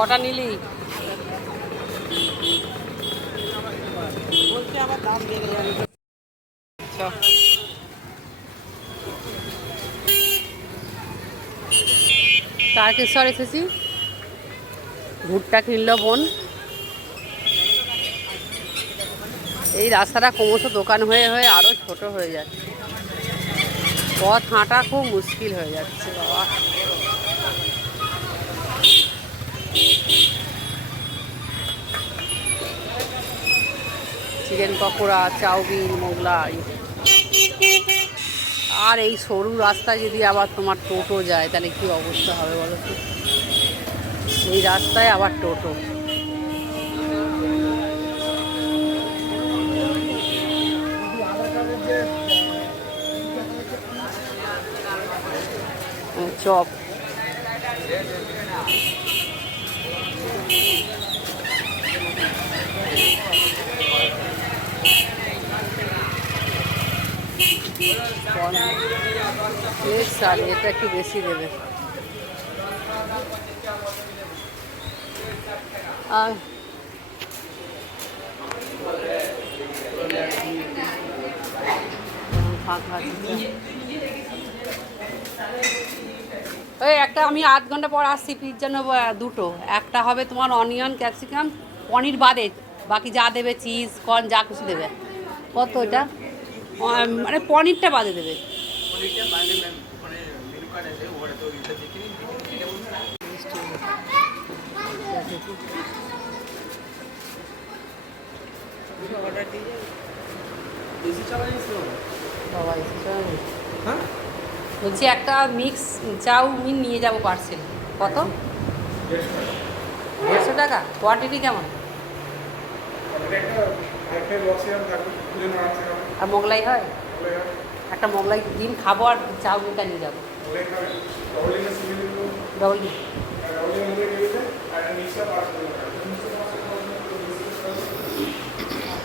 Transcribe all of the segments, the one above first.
কটা নিলি? তারকেশ্বর এসেছি, ভুট্টা কিনলো বোন। এই রাস্তাটা ক্রমশ দোকান হয়ে হয়ে আরো ছোট হয়ে যাচ্ছে, পথ হাঁটা খুব মুশকিল হয়ে যাচ্ছে বাবা। Chicken pakora, chow mein, Mughlai. আর এই সরু রাস্তায় যদি আবার তোমার টোটো যায় তাহলে কি অবস্থা হবে বলো তো? এই রাস্তায় আবার টোটো। চপ, এটা একটু বেশি দেবে। আর ওই একটা আমি আধ ঘন্টা পর আসছি, পিৎজা নেবো দুটো। একটা হবে তোমার অনিয়ন ক্যাপসিকাম পনির বাদে, বাকি যা দেবে চিজ কর্ন যা কিছু দেবে। কত এটা? মানে পনিরটা বাদে দেবে। বলছি একটা মিক্স চাউমিন নিয়ে যাবো পার্সেল। কত? 150 টাকা। কোয়ান্টিটি কেমন? আর মোগলাই হয়? একটা মোগলাই ডিম খাবো আর চাউমিনটা নিয়ে যাবো। ডবল ডিম।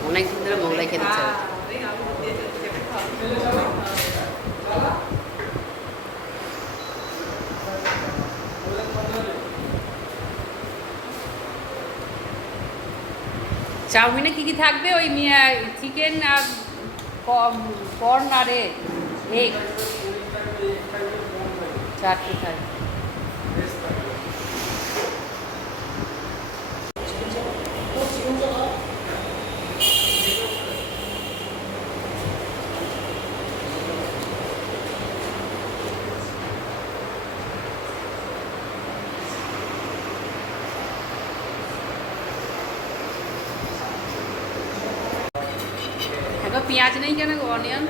অনেকদিন ধরে মোগলাই খেতে চাই। চাউমিনে কী কী থাকবে? ওই চিকেন আর কর্ন আর এগ, 4টে থাকবে। পেঁয়াজ নেই কেন গো? অনিয়ন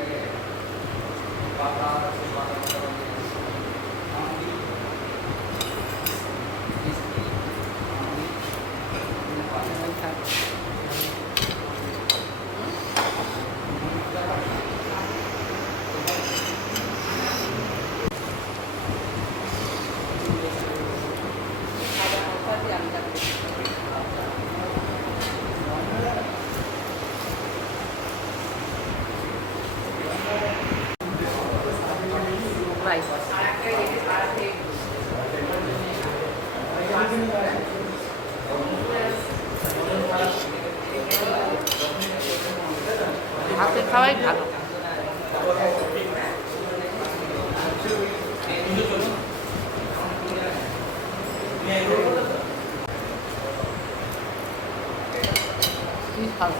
হাতে খাওয়াই ভালো। ভালো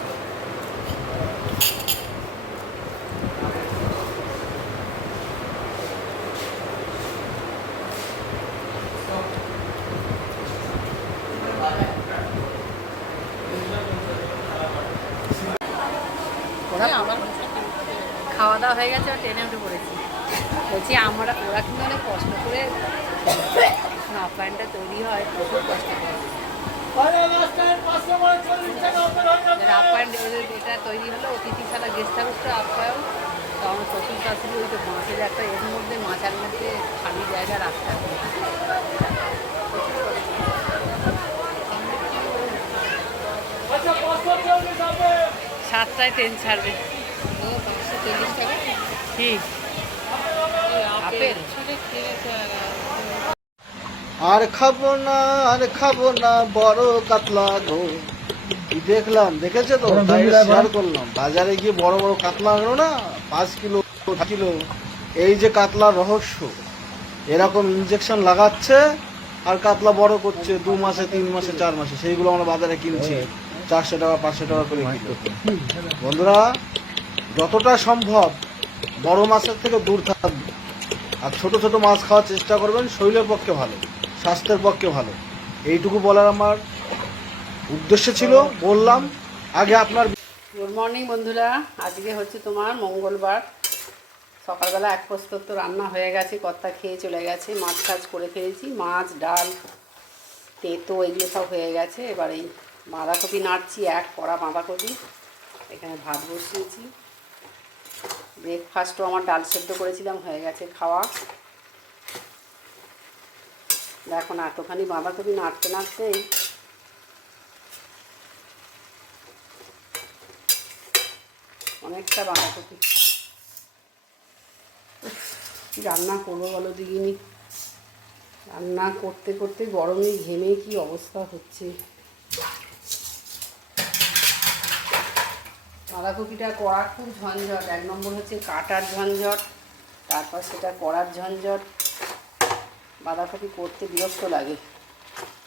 খাওয়া দাওয়া হয়ে গেছে, ট্রেনে উঠে পড়েছি। বলছি ওরা কিন্তু অনেক কষ্ট করে আপ্যায়নটা তৈরি হয়, প্রচুর কষ্ট করে আপ্যায়ন। এটা তৈরি হলো অতিথিশালা গেস্ট হাউসটা আপ্যায়ন। তো আমার শ্বশুর শাশুড়ি ওই তো মাছের একটা এর মধ্যে মাচার মধ্যে খালি জায়গা রাখতে হবে। 7টায় ট্রেন ছাড়বে। 540 টাকা কি আপেল? আর খাবো না, আর খাবো না বড় কাতলা গো। কি দেখলাম, দেখেছে তো, তাই শেয়ার করলাম। বাজারে গিয়ে বড় বড় কাতলা আনলো না, 5 কিলো 5 কিলো। এই যে কাতলার রহস্য, এরকম ইনজেকশন লাগাচ্ছে আর কাতলা বড় করছে 2 মাসে, 3 মাসে, 4 মাসে। সেইগুলো আমরা বাজারে কিনছি 400 টাকা 500 টাকা করে কিলো। বন্ধুরা, যতটা সম্ভব বড় মাছের থেকে দূর থাকবে, আর ছোট ছোট মাছ খাওয়ার চেষ্টা করবেন। শরীরের পক্ষে ভালো, স্বাস্থ্যের পক্ষে ভালো। এইটুকু বলার আমার উদ্দেশ্য ছিল, বললাম। আগে আপনার গুড মর্নিং বন্ধুরা, আজকে হচ্ছে তোমার মঙ্গলবার। সকালবেলা এক প্রস্তুত তো রান্না হয়ে গেছে, কর্তা খেয়ে চলে গেছে। মাছ টাছ করে ফেলেছি, মাছ ডাল তেতো এগুলো সব হয়ে গেছে। এবার এই বাঁধাকপি নাড়ছি, এক কড়া বাঁধাকপি। এখানে ভাত বসিয়েছি। ব্রেকফাস্টও আমার ডাল সেদ্ধ করেছিলাম, হয়ে গেছে খাওয়া। দেখো না, এতখানি বাঁধাকপি নাড়তে নাড়তেই অনেকটা বাঁধাকপি। কি রান্না করবো বলো দিইনি, রান্না করতে করতে গরমে ঘেমে কি অবস্থা হচ্ছে। বাঁধাকপিটা করা খুব ঝঞ্ঝট। 1 নম্বর হচ্ছে কাটার ঝঞ্ঝট, তারপর সেটা করার ঝঞ্ঝট। বাঁধাকপি করতে বিরক্ত লাগে,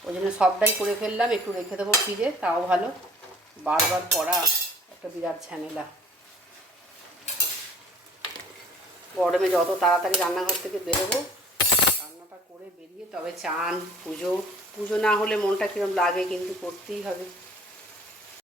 ওই জন্য সবটাই করে ফেললাম। একটু রেখে দেবো ফ্রিজে, তাও ভালো। বারবার করা একটা বিরাট ঝামেলা। গরমে যত তাড়াতাড়ি রান্নাঘর থেকে বেরোবো, রান্নাটা করে বেরিয়ে তবে চান, পুজো। পুজো না হলে মনটা কীরকম লাগে, কিন্তু করতেই হবে।